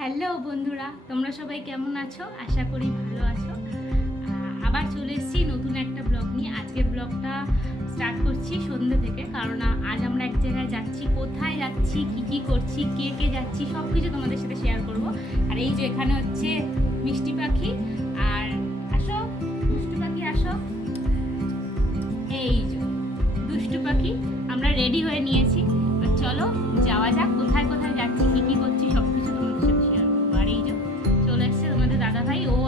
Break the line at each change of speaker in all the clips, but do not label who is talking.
Hello বন্ধুরা, তোমরা সবাই কেমন আছো? আশা করি ভালো আছো। আবার চলে এসেছি নতুন একটা ব্লগ নিয়ে। আজকের ব্লগটা স্টার্ট করছি সন্ধ্যে থেকে, কারণ আজ আমরা এক জায়গায় যাচ্ছি, কোথায় যাচ্ছি, কি কি করছি, কে কে যাচ্ছি সব কিছু তোমাদের সাথে শেয়ার করব। আর এই যে এখানে হচ্ছে মিষ্টি পাখি, আর আসো মিষ্টি পাখি আসো। এই যে, দুষ্টু পাখি, আমরা রেডি হয়ে নিয়েছি। চলো, যাওয়া যাক, কোথায় কোথায় যাচ্ছি, কি কি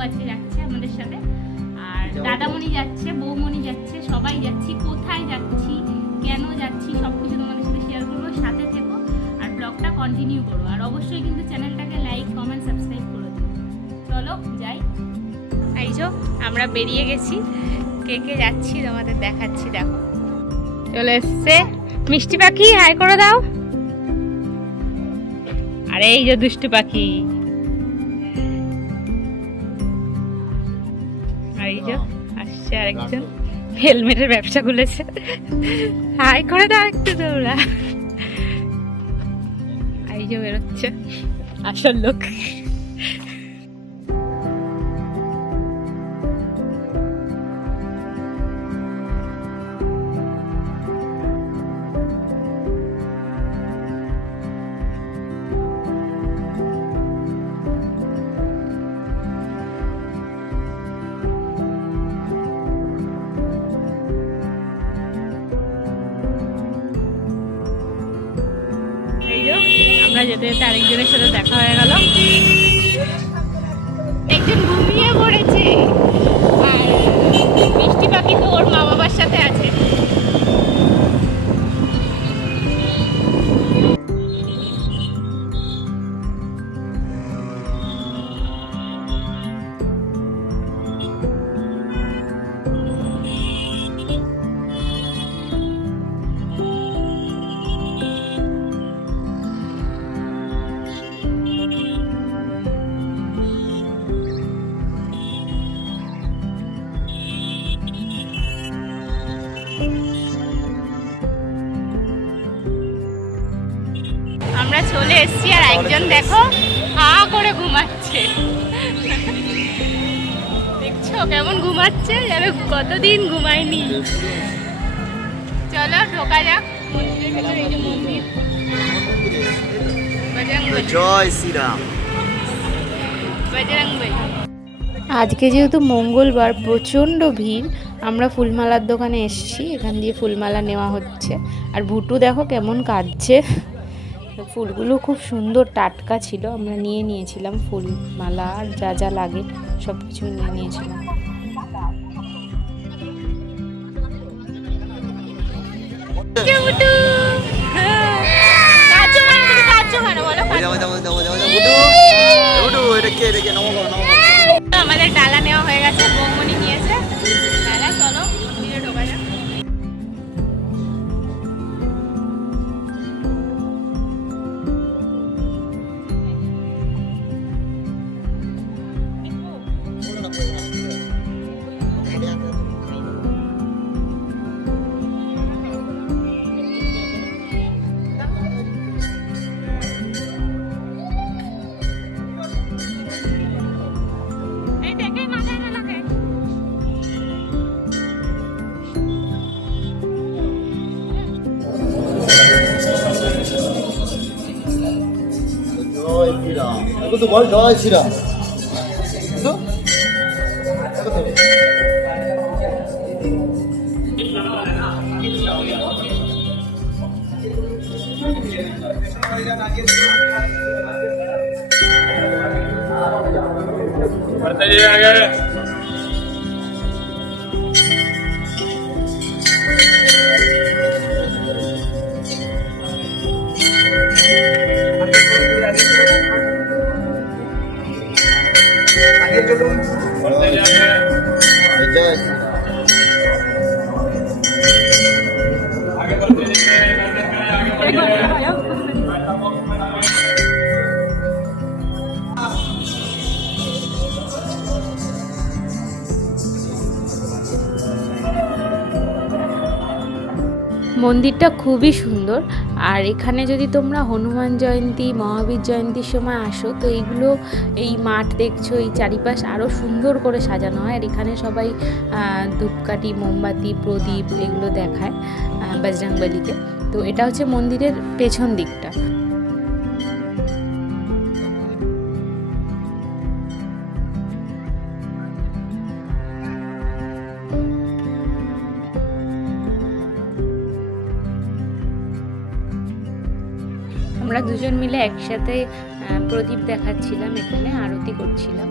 আজকে যাচ্ছে আমাদের সাথে। আর দাদামণি যাচ্ছে বৌমণি যাচ্ছে সবাই যাচ্ছি। কোথায় যাচ্ছি কেন যাচ্ছি সব কিছু তোমাদের সাথে শেয়ার করব। সাথে থেকো আর ব্লগটা কন্টিনিউ করো। আর অবশ্যই কিন্তু চ্যানেলটাকে লাইক কমেন্ট সাবস্ক্রাইব করে দিও। চলো যাই। এই যো আমরা বেরিয়ে গেছি। কে কে যাচ্ছি তোমাদের দেখাচ্ছি দেখো। চলে এসছে। মিষ্টি পাখি হাই করে দাও। আরে এই যে দুষ্টু পাখি। আরেকজন হেলমেটের ব্যবসা খুলেছে। হাই করে দাও একটু তোমরা এই যে বেরোচ্ছে আসল লোক। যেতে যেতে আরেকজনের সাথে দেখা হয়ে গেল। একজন ঘুমিয়ে পড়েছে। আর মিষ্টি পাখি তো ওর দেখছ কেমন ঘুমাচ্ছে? যেন কতদিন ঘুমায়নি। চলো ঢোকা যাক। মন্দিরের ভেতরে এই যে মন্দির।
জয় শ্রীরাম।
বজরংবলী। আজকে যেহেতু মঙ্গলবার প্রচণ্ড ভিড় আমরা ফুলমালার দোকানে এসেছি। এখান দিয়ে ফুলমালা নেওয়া হচ্ছে। আর ভুটু দেখো কেমন কাঁদছে। ফুলগুলো খুব সুন্দর টাটকা ছিল আমরা নিয়ে নিয়েছিলাম ফুল মালা আর যা যা লাগে সব কিছু নিয়ে নিয়েছিলাম ভুটু কাজু মানে তুমি কাজু
শ্রীরাম। এখন তো বল
মন্দিরটা খুবই সুন্দর।
আর এখানে যদি তোমরা হনুমান জয়ন্তী, মহাবীর জয়ন্তীর সময় আসো, তো এইগুলো এই মাঠ দেখছ, এই চারিপাশ আরও সুন্দর করে সাজানো হয়। আর এখানে সবাই ধূপকাঠি, মোমবাতি, প্রদীপ এগুলো দেখায় বাজরাংবালিতে তো এটা হচ্ছে মন্দিরের পেছন দিকটা। দুজন মিলে একসাথে প্রদীপ দেখাচ্ছিলাম এখানে আরতি করছিলাম।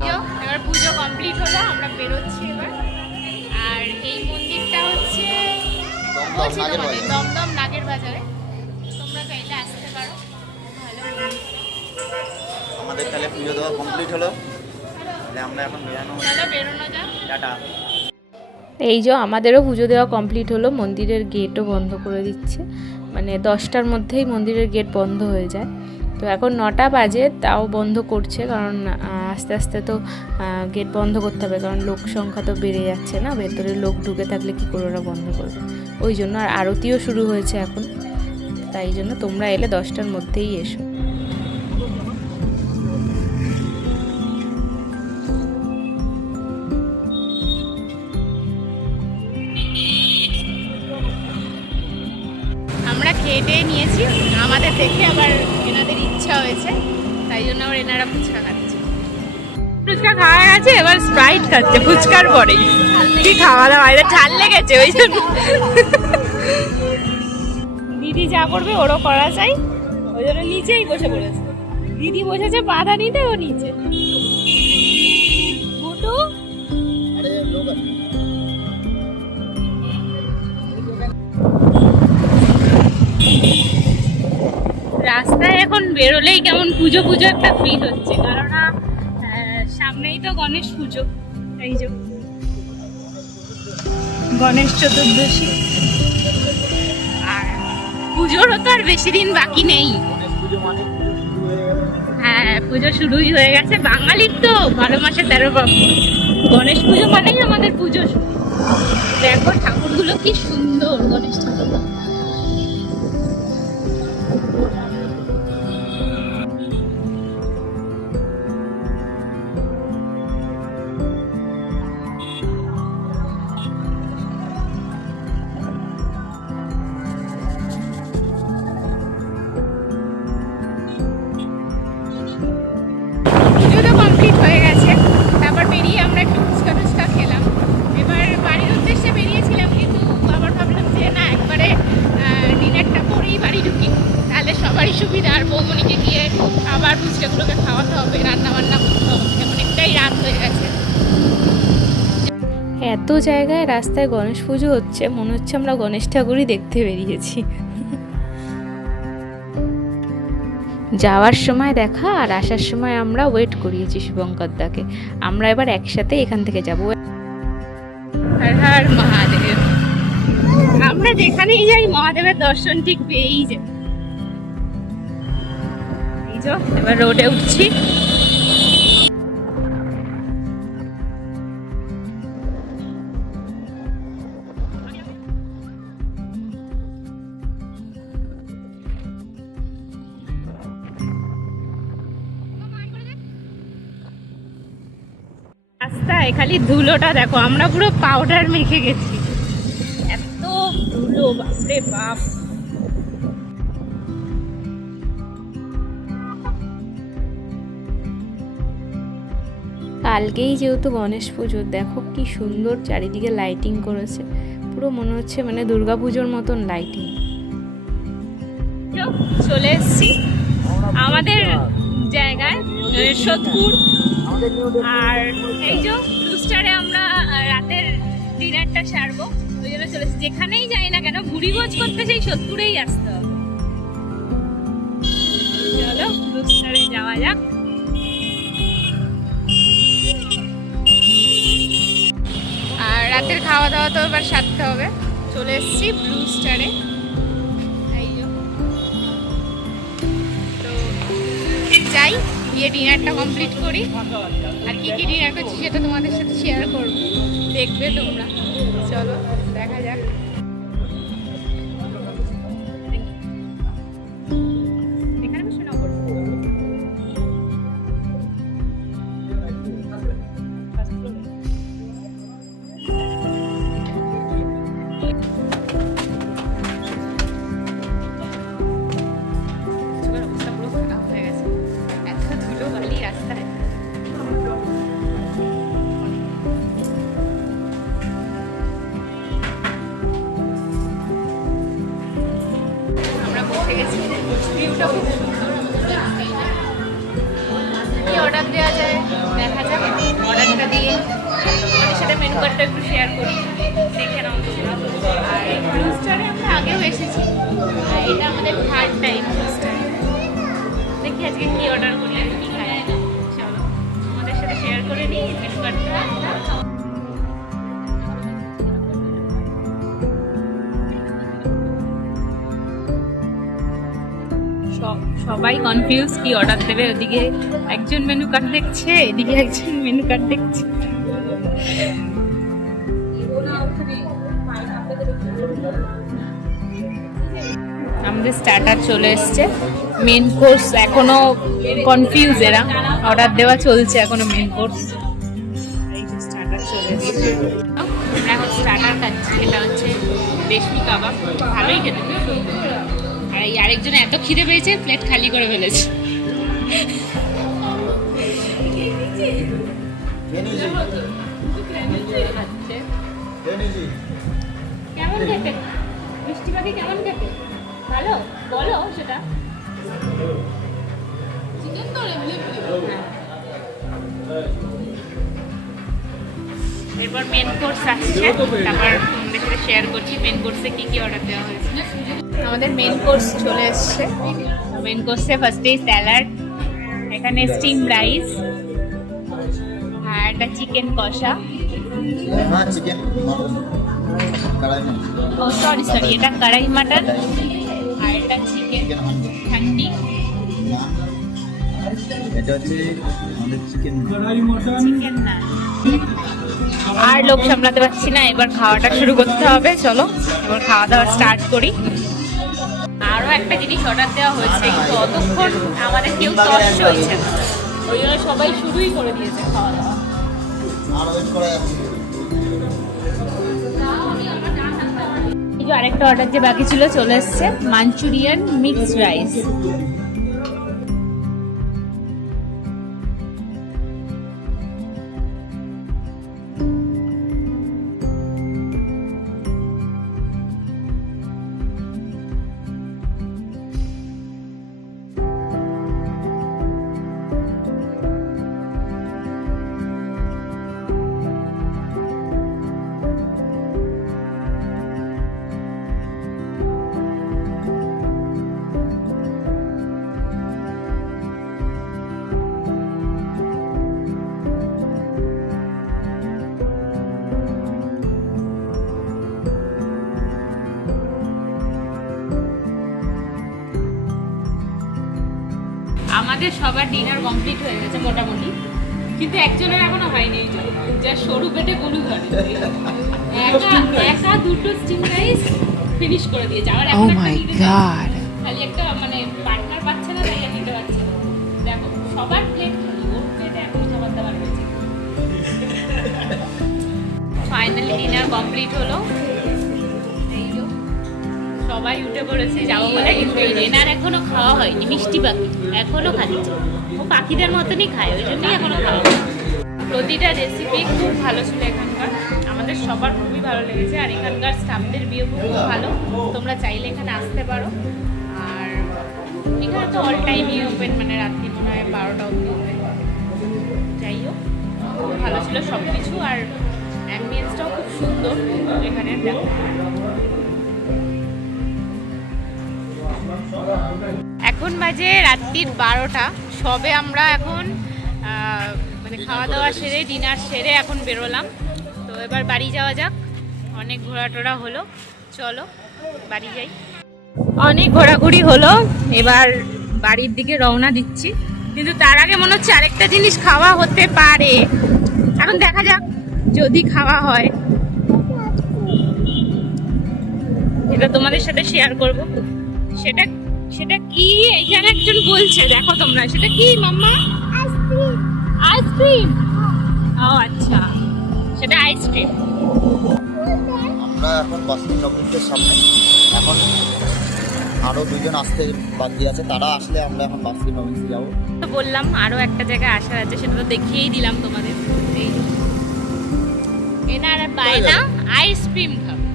পুজো, এবার পুজো কমপ্লিট হলো আমরা বেরোচ্ছি এবার। আর এই মন্দিরটা হচ্ছে বলছি তোমাদের দমদম নাগের বাজারে। তোমরা চাইলে আসতে পারো ভালো।
আমাদের তাহলে পুজো দেওয়া কমপ্লিট হলো। তাহলে আমরা এখন বেরানো
বেরোনো
টাটা।
এই যে আমাদেরও পুজো দেওয়া কমপ্লিট হলো মন্দিরের গেটও বন্ধ করে দিচ্ছে। মানে দশটার মধ্যেই মন্দিরের গেট বন্ধ হয়ে যায়। তো এখন নটা বাজে তাও বন্ধ করছে কারণ আস্তে আস্তে তো গেট বন্ধ করতে হবে। কারণ লোক সংখ্যা তো বেড়ে যাচ্ছে না ভেতরে লোক ঢুকে থাকলে কি করে ওরা বন্ধ করবে? ওই জন্য আর আরতিও শুরু হয়েছে এখন। তাই জন্য তোমরা এলে দশটার মধ্যেই এসো।
খেয়ে টেয়ে নিয়েছি। আমাদের দেখে আবার এনাদের ইচ্ছা হয়েছে তাই জন্য আবার এনারা ফুচকা খাচ্ছে। ফুচকা খাওয়া গেছে এবার স্প্রাইট খাচ্ছে ফুচকার পরেই কি খাওয়া দাওয়া এটা ঠাল লেগেছে ওই জন্য। দিদি যা করবে ওরও করা চাই। ওই জন্য নিচেই বসে পড়েছে। দিদি বসেছে বাধা নিতে ও নিচে। বেরোলেই কেমন পুজো পুজো একটা ফিল হচ্ছে। কারণ সামনেই তো গণেশ পুজো। এই যে গণেশ চতুর্দশী। আর পুজোরও তো আর বেশি দিন বাকি নেই। হ্যাঁ পুজো শুরুই হয়ে গেছে। বাঙালির তো বারো মাসে তেরো পার্বণ গণেশ পুজো মানেই আমাদের পুজো শুরু। দেখো ঠাকুরগুলো কি সুন্দর, গণেশ ঠাকুর।
এত জায়গায় রাস্তায় গণেশ পুজো হচ্ছে, মনে হচ্ছে আমরা গণেশ ঠাকুরই দেখতে বেরিয়েছি। যাওয়ার সময় দেখা আর আসার সময় আমরা ওয়েট করিয়েছি শুভঙ্কর দাকে। আমরা এবার একসাথে এখান থেকে যাব।
আমরা যেখানেই যাই, মহাদেবের দর্শন ঠিক পেয়েই যাই। এবার রোডে উঠছি। রাস্তায় খালি ধুলোটা দেখো আমরা পুরো পাউডার মেখে গেছি। এত ধুলো বাপরে বাপ।
কালকেই যেহেতু গণেশ পুজো দেখো কি সুন্দর চারিদিকে লাইটিং করেছে। পুরো মনে হচ্ছে মানে দুর্গাপুজোর মতন লাইটিং
চলে এসছি। আমাদের জায়গায় আহ, সোদপুর আর এই যে ব্লু স্টারে আমরা রাতের ডিনারটা সারবো। ওই জন্য চলে এসেছি। যেখানেই যাই না কেন ভুড়ি ভোজ করতে সেই সোদপুরেই আসতে হবে। চলো ব্লু স্টারে যাওয়া যাক। আর রাতের খাওয়া দাওয়া তো এবার সারতে হবে। চলে এসেছি ব্লু স্টারে। যাই। গিয়ে ডিনারটা কমপ্লিট করি। আর কি কি ডিনার করছি সেটা তোমাদের সাথে শেয়ার করব। দেখবে তোমরা। চলো, দেখা যাক। দেখি আজকে অর্ডার চলো, তোমাদের সাথে শেয়ার করে নিই মেনু কার্ডটা সব- সবাই কনফিউজ কি অর্ডার দেবে, ওদিকে একজন মেনু কার্ড দেখছে, এদিকে একজন মেনু কার্ড দেখছে। আমাদের স্টার্টার চলে এসছে। মেন কোর্স এখনও কনফিউজ এরা। অর্ডার দেওয়া চলছে এখনও মেন কোর্স স্টার্টার চলে এসছে। আমরা এখন স্টার্টার খাচ্ছি এটা হচ্ছে রেশমি কাবাব। ভালোই খেতে আর এই আরেকজন এত খিদে পেয়েছে প্লেট খালি করে ফেলেছে। কেমন খেতে? মিষ্টি পাখি কেমন খেতে? ভালো? বলো সেটা। চিকেন তো এরপর মেন কোর্স আসছে। তারপর তোমাদের সাথে শেয়ার করছি মেন কোর্সে কি কি অর্ডার দেওয়া হয়েছে। আমাদের মেন কোর্স চলে এসছে। মেন কোর্সে ফার্স্টেই স্যালাড এখানে স্টিম রাইস আর একটা চিকেন কষা।
হ্যাঁ চিকেন মটন কড়াই না
ও সরি সরি এটা কড়াই মাটন। আর এটা চিকেন
চিকেন এটা হচ্ছে আমাদের চিকেন
চিকেন না আর লোক সামলাতে পারছি না এবার খাওয়াটা শুরু করতে হবে চলো। এবার খাওয়া দাওয়া স্টার্ট করি। আরও একটা জিনিস অর্ডার দেওয়া হয়েছে কিন্তু অতক্ষণ আমাদের কেউ তর্স হয়েছে না। ওই জন্য সবাই শুরুই করে দিয়েছে খাওয়া দাওয়া। আরেকটা অর্ডার যে বাকি ছিল চলে এসছে মাঞ্চুরিয়ান মিক্সড রাইস আমাদের সবার ডিনার কমপ্লিট হয়ে গেছে মোটামুটি। কিন্তু একজনের এখনও হয়নি এই যে, যার সরু পেটে গলু ধরে একা একা দুটো স্টিম রাইস ফিনিশ করে দিয়েছে। আবার এখন একটা খালি একটা মানে পার্টনার পাচ্ছে না তাই নিতে পারছে না। দেখো সবার প্লেট খালি ওর প্লেটে এখন খাবার দাবার রয়েছে ফাইনালি ডিনার কমপ্লিট হলো। সবাই উঠে পড়েছে, যাব বলে কিন্তু এই রেনার এখনও খাওয়া হয়নি, মিষ্টি পাখি, এখনও খাচ্ছে। ও পাখিদের মতনই খায়, ওই জন্যই এখনও খাওয়া। প্রতিটা রেসিপি খুব ভালো ছিল এখানকার, আমাদের সবার খুবই ভালো লেগেছে, আর এখানকার স্টাফদের বিয়ে খুব ভালো, তোমরা চাইলে এখানে আসতে পারো। আর এখানে তো অল টাইমই ওপেন মানে রাত্রি মনে হয় বারোটা অবধি ওপেন যাই হোক, খুব ভালো ছিল সব কিছু আর অ্যাম্বিয়েন্সটাও খুব সুন্দর এখানে দেখো এখন বাজে রাত্রির বারোটা। সবে আমরা এখন মানে খাওয়া দাওয়া সেরে, ডিনার সেরে এখন বেরোলাম। তো এবার বাড়ি যাওয়া যাক। অনেক ঘোরা টোরা হলো। চলো, বাড়ি যাই। অনেক ঘোরাঘুরি হলো। এবার বাড়ির দিকে রওনা দিচ্ছি। কিন্তু তার আগে মনে হচ্ছে আরেকটা জিনিস খাওয়া হতে পারে। এখন দেখা যাক যদি খাওয়া হয়। এটা তোমাদের সাথে শেয়ার করব। সেটা সেটা কি? এইখানে একজন বলছে দেখো তোমরা সেটা কি মাম্মা? আইসক্রিম। আইসক্রিম ও আচ্ছা। সেটা আইসক্রিম।
আমরা এখন বাসিন নবীনদের সামনে। এখন আরও দুজন আসতে বাকি আছে। তারা আসলে আমরা এখন বাসিন নবীন যাব।
তো বললাম আরও একটা জায়গায় আসার আছে সেটা তো দেখিয়েই দিলাম তোমাদের। এনার আর বায়না আইসক্রিম খাবে।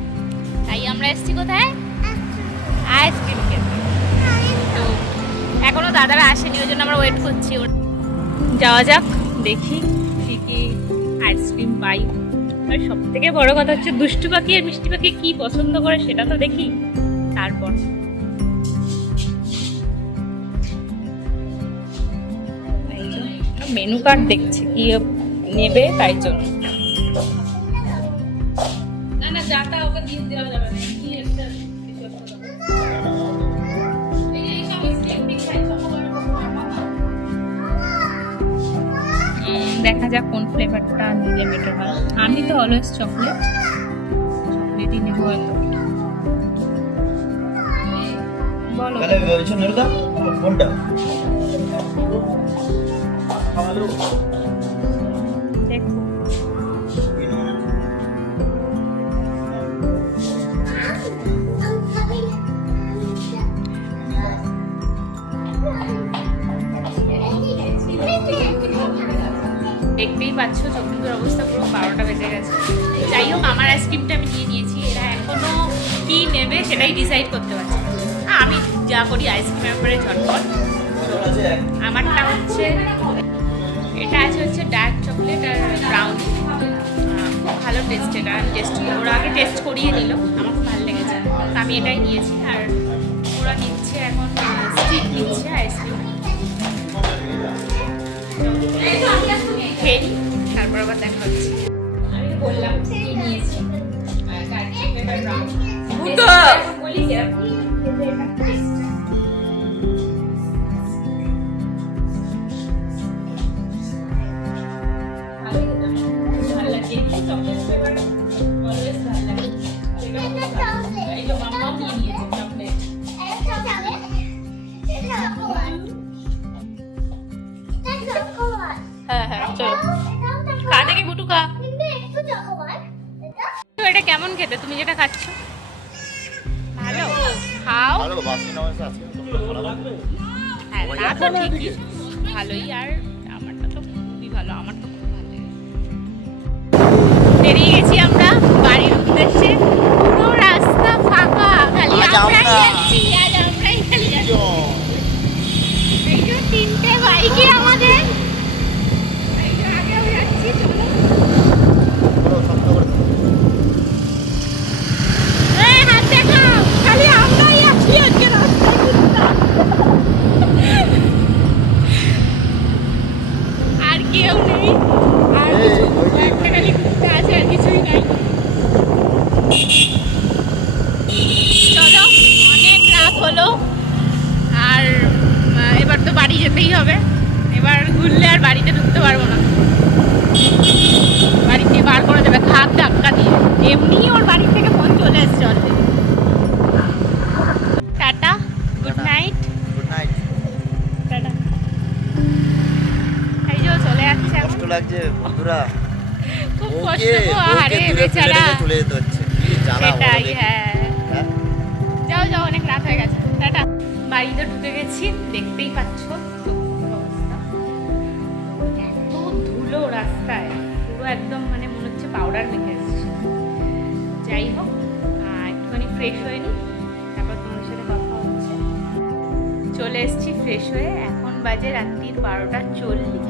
তাই আমরা এসেছি কোথায়? আইসক্রিম এখনও দাদারা আসেনি, ওই জন্য আমরা ওয়েট করছি। যাওয়া যাক, দেখি কি কি আইসক্রিম পাই। আর সব থেকে বড় কথা হচ্ছে, দুষ্টু পাখি আর মিষ্টি পাখি কি পছন্দ করে সেটা তো দেখি, তারপর। মেনু কার্ড দেখছি, কি নেবে তাই জন্য। না না যাটা ওকে দিয়ে দেওয়া যাবে না। দেখা যাক কোন ফ্লেভারটা নিলে বেটার হয়। আমি তো অলওয়েজ চকলেট চকলেটই নেব হয়তো বলো।
কোনটা?
পাচ্ছ চতুর্থের অবস্থা, পুরো বারোটা বেজে গেছে। যাই হোক, আমার আইসক্রিমটা আমি নিয়ে নিয়েছি। এরা এখনও কি নেবে সেটাই ডিসাইড করতে পারছে। আমি যা করি আইসক্রিমের ব্যাপারে ঝটপট। আমারটা হচ্ছে, এটা আছে হচ্ছে ডার্ক চকলেট আর ব্রাউন খুব ভালো টেস্ট এটা টেস্ট ওরা আগে টেস্ট করিয়ে নিল। আমার খুব ভালো লেগেছে। আমি এটাই নিয়েছি, আর ওরা নিচ্ছে এখন স্টিক নিচ্ছে আইসক্রিম খেয়ে নিই, তারপর আবার দেখা হচ্ছে। আমি তো বললাম কি নিয়েছি। ব্রাউন বলি হ্যাঁ হ্যাঁ চলো। খা দেখে গুটু খা। এটা কেমন খেতে? তুমি যেটা খাচ্ছ? ভালো। খাও। হ্যাঁ তা তো ঠিকই। ভালোই আর আমারটা তো খুবই ভালো আমার তো খুব ভালো লেগেছে। বেরিয়ে গেছি আমরা বাড়ির উদ্দেশ্যে। পুরো রাস্তা ফাঁকা খালি আমরাই যাচ্ছি আজ আমরাই খালি যাচ্ছি। তিনটে বাইকই আমাদের এই যে আগেও যাচ্ছি চলো
পুরো শক্ত করে ধরো।
এই হাত দেখাও খালি আমরাই আছি আজকে রাস্তায় আর কেউ নেই আর
এই,
কিছু
ওই যে
একটা খালি কুত্তা আছে আর কিছুই নাই চলো অনেক রাত হলো আর আহ, এবার তো বাড়ি যেতেই হবে এবার ঘুরলে আর বাড়িতে ঢুকতে পারব না বাড়ি থেকে বার করে দেবে খাপ ধাক্কা দিয়ে এমনি ওর বাড়ি থেকে ফোন চলে এসছে already tata good
tata.
Night
good night
tata এই যে ও চলে যাচ্ছে এখন
কষ্ট লাগছে বন্ধুরা
খুব
ওকে
কষ্ট গো
ওকে
আরে
দূরে ফেলে
বেচারা
রেখে চলে যেতে হচ্ছে কি জ্বালা বলো
সেটাই
দেখি।
হ্যাঁ
হ্যাঁ?
যাও যাও অনেক রাত হয়ে গেছে টাটা বাড়িতে ঢুকে গেছি, দেখতেই পাচ্ছ এত ধুলো রাস্তায়, পুরো একদম মানে মনে হচ্ছে পাউডার মেখে এসছে। যাই হোক একটুখানি ফ্রেশ হয়ে নি, তারপর তোমার সাথে কথা হচ্ছে। চলে এসেছি ফ্রেশ হয়ে, এখন বাজে রাত্রির বারোটা চল্লিশ।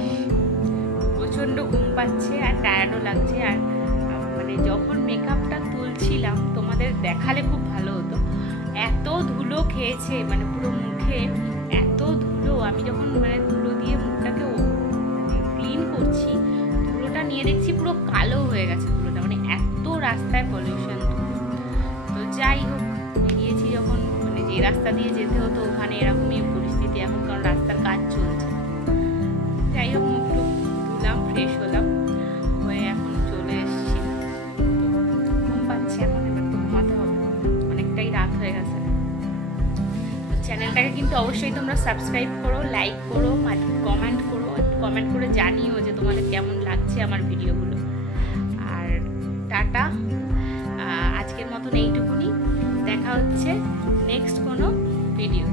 প্রচণ্ড ঘুম পাচ্ছে আর টায়ার্ডও লাগছে আর মানে যখন মেকআপটা তুলছিলাম, তোমাদের দেখালে খুব ভালো হতো। এত ধুলো খেয়েছে মানে পুরো মুখে এত ধুলো। আমি যখন মানে ধুলো দিয়ে মুখটাকে ক্লিন করছি, ধুলোটা নিয়ে দেখছি পুরো কালো হয়ে গেছে ধুলোটা মানে এত রাস্তায় পলিউশন তো যাই হোক, বেরিয়েছি যখন মানে যে রাস্তা দিয়ে যেতে হতো ওখানে এরকমই পরিস্থিতি এখন, কারণ তোমরা সাবস্ক্রাইব করো লাইক করো কমেন্ট করো কমেন্ট করে জানিও যে তোমাদের কেমন লাগছে আমার ভিডিওগুলো আর টাটা। আজকের মতন এইটুকুনি। দেখা হচ্ছে নেক্সট কোনো ভিডিও